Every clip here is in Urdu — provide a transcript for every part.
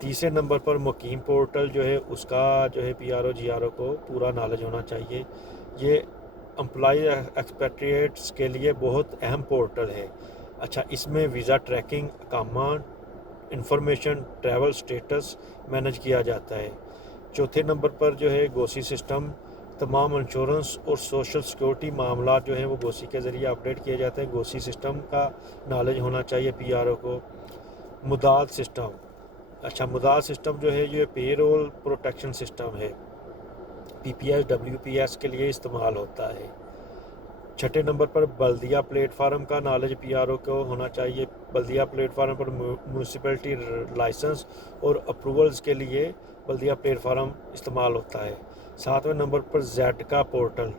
تیسرے نمبر پر مقیم پورٹل جو ہے اس کا جو ہے P R O G R O کو پورا نالج ہونا چاہیے. یہ امپلائی ایکسپیٹریٹس کے لیے بہت اہم پورٹل ہے. اچھا، اس میں ویزا ٹریکنگ، اقامات انفارمیشن، ٹریول سٹیٹس مینج کیا جاتا ہے. چوتھے نمبر پر جو ہے گوسی سسٹم، تمام انشورنس اور سوشل سیکورٹی معاملات جو ہیں وہ گوسی کے ذریعے اپڈیٹ کیے جاتے ہیں. گوسی سسٹم کا نالج ہونا چاہیے پی آر او کو. مداد سسٹم، اچھا مداد سسٹم جو ہے یہ پے رول پروٹیکشن سسٹم ہے، P P S W P S کے لیے استعمال ہوتا ہے. چھٹے نمبر پر بلدیہ پلیٹ فارم کا نالج پی آر او کو ہونا چاہیے. بلدیہ پلیٹ فارم پر میونسپلٹی لائسنس اور اپروولز کے لیے بلدیہ پلیٹ فارم استعمال ہوتا ہے. ساتویں نمبر پر زیڈ کا پورٹل،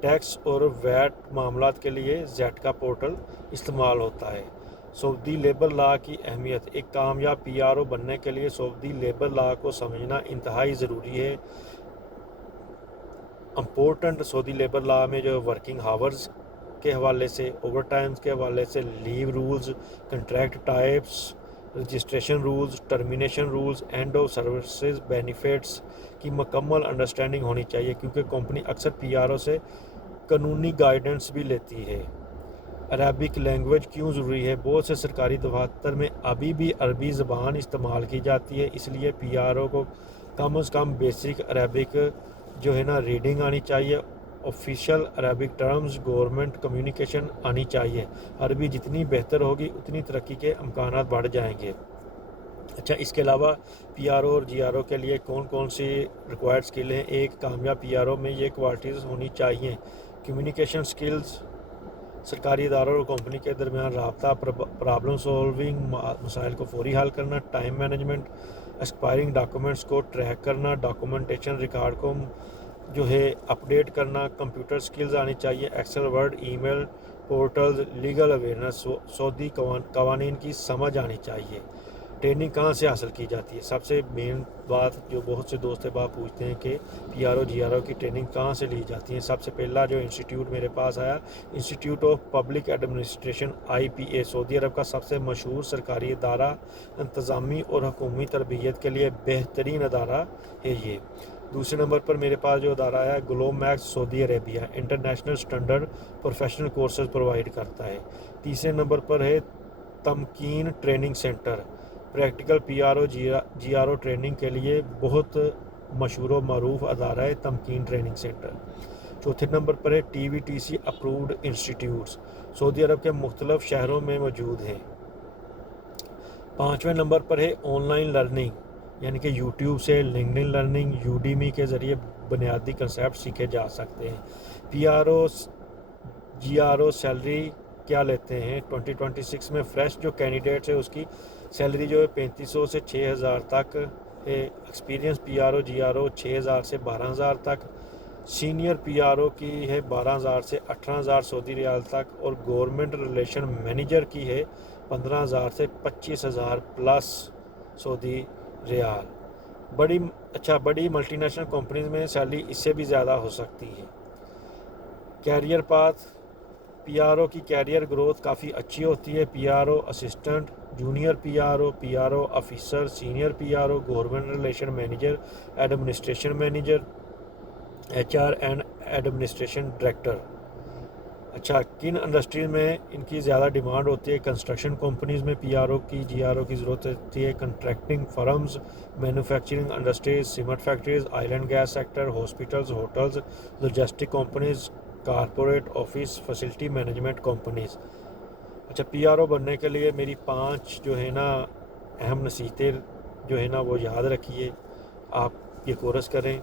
ٹیکس اور ویٹ معاملات کے لیے زیڈ کا پورٹل استعمال ہوتا ہے. سعودی لیبر لا کی اہمیت، ایک کامیاب پی آر او بننے کے لیے سعودی لیبر لا کو سمجھنا انتہائی ضروری ہے. امپورٹنٹ سعودی لیبر لا میں جو ورکنگ ہاورز کے حوالے سے، اوور ٹائمز کے حوالے سے، leave rules, contract types, registration rules, termination rules, end of services benefits کی مکمل انڈرسٹینڈنگ ہونی چاہیے، کیونکہ کمپنی اکثر پی آر او سے قانونی گائیڈنس بھی لیتی ہے. عربک لینگویج کیوں ضروری ہے؟ بہت سے سرکاری دفاتر میں ابھی بھی عربی زبان استعمال کی جاتی ہے، اس لیے پی آر او کو کم از کم بیسک عربک جو ہے نا ریڈنگ آنی چاہیے. Official Arabic terms, government communication آنی چاہیے. عربی جتنی بہتر ہوگی اتنی ترقی کے امکانات بڑھ جائیں گے. اچھا، اس کے علاوہ پی آر او اور جی آر او کے لیے کون کون سی ریکوائرڈ سکل ہیں؟ ایک کامیاب پی آر او میں یہ کوالٹیز ہونی چاہیے: کمیونیکیشن سکلز، سرکاری اداروں اور کمپنی کے درمیان رابطہ، پرابلم سولونگ، مسائل کو فوری حل کرنا، ٹائم مینجمنٹ، ایکسپائرنگ ڈاکومنٹس کو ٹریک کرنا، ڈاکومنٹیشن ریکارڈ کو جو ہے اپڈیٹ کرنا، کمپیوٹر سکلز آنی چاہیے، ایکسل، ورڈ، ای میل، پورٹلز، لیگل اویئرنس، سعودی قوانین کی سمجھ آنی چاہیے. ٹریننگ کہاں سے حاصل کی جاتی ہے؟ سب سے مین بات جو بہت سے دوست احباب پوچھتے ہیں کہ پی R O G R O کی ٹریننگ کہاں سے لی جاتی ہے. سب سے پہلا جو انسٹیٹیوٹ میرے پاس آیا، institute of public administration IPA، سعودی عرب کا سب سے مشہور سرکاری ادارہ، انتظامی اور حکومتی تربیت کے لیے بہترین ادارہ ہے یہ. دوسرے نمبر پر میرے پاس جو ادارہ ہے گلوب میکس سعودی عربیہ، international standard professional courses provide کرتا ہے. تیسرے نمبر پر ہے Tamkeen training centre, practical P R O G R O training کے لیے بہت مشہور و معروف ادارہ ہے تمکین ٹریننگ سینٹر. چوتھے نمبر پر ہے TVTC اپرووڈ انسٹیٹیوٹس، سعودی عرب کے مختلف شہروں میں موجود ہیں. پانچویں نمبر پر ہے آن لائن لرننگ، یعنی کہ یوٹیوب سے، لنکڈن لرننگ، یوڈیمی کے ذریعے بنیادی کنسیپٹ سیکھے جا سکتے ہیں. پی آر او جی آر او سیلری کیا لیتے ہیں؟ 2026 میں فریش جو کینڈیڈیٹس ہے اس کی سیلری جو ہے 3500 سے 6000 تک ہے. ایکسپیرینس پی آر او جی آر او 6000 سے 12000 تک. سینئر پی آر او کی ہے 12000 سے 18000 سعودی ریال تک، اور گورنمنٹ ریلیشن مینیجر کی ہے 15000 سے 25000 پلس سعودی ریال. بڑی ملٹی نیشنل کمپنیز میں سیلری اس سے بھی زیادہ ہو سکتی ہے. Career path, P R O کی کیریئر گروتھ کافی اچھی ہوتی ہے. P R O assistant, junior P R O officer, senior P R O, government relation manager, administration manager, HR and administration director. اچھا، کن انڈسٹریز میں ان کی زیادہ ڈیمانڈ ہوتی ہے؟ کنسٹرکشن کمپنیز میں پی آر او کی جی آر او کی ضرورت ہوتی ہے. Contracting firms, manufacturing industries, cement factories, oil and gas sector, hospitals, hotels, logistic companies, corporate office facility management companies. اچھا، پی آر او بننے کے لیے میری 5 جو ہے نا اہم نصیحتیں جو ہے نا وہ یاد رکھیے. آپ یہ کورس کریں،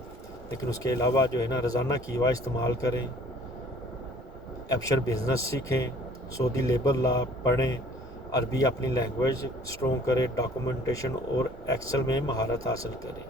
لیکن اس کے علاوہ جو ہے نا روزانہ کیوا استعمال کریں، ایپشر بزنس سیکھیں، سعودی لیبر لا پڑھیں، عربی اپنی لینگویج اسٹرونگ کریں، ڈاکومنٹیشن اور ایکسل میں مہارت حاصل کریں.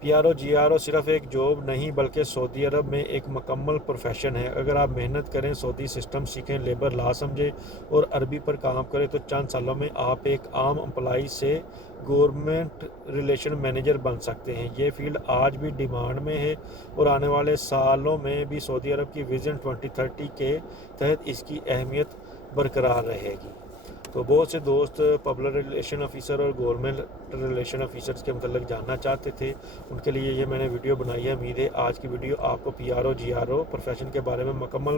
پی آر او جی آر او صرف ایک جاب نہیں بلکہ سعودی عرب میں ایک مکمل پروفیشن ہے. اگر آپ محنت کریں، سعودی سسٹم سیکھیں، لیبر لا سمجھیں اور عربی پر کام کریں تو چند سالوں میں آپ ایک عام امپلائی سے گورنمنٹ ریلیشن مینیجر بن سکتے ہیں. یہ فیلڈ آج بھی ڈیمانڈ میں ہے اور آنے والے سالوں میں بھی سعودی عرب کی ویژن 2030 کے تحت اس کی اہمیت برقرار رہے گی. تو بہت سے دوست پبلک ریلیشن آفیسر اور گورنمنٹ ریلیشن آفیسرز کے متعلق جاننا چاہتے تھے، ان کے لیے یہ میں نے ویڈیو بنائی ہے۔ امید ہے آج کی ویڈیو آپ کو PRO GRO پروفیشن کے بارے میں مکمل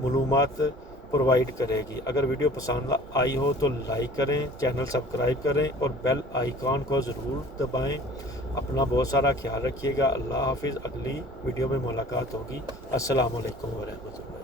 معلومات پرووائڈ کرے گی۔ اگر ویڈیو پسند آئی ہو تو لائک کریں، چینل سبسکرائب کریں اور بیل آئیکن کو ضرور دبائیں۔ اپنا بہت سارا خیال رکھیے گا۔ اللہ حافظ۔ اگلی ویڈیو میں ملاقات ہوگی۔ السلام علیکم ورحمۃ اللہ۔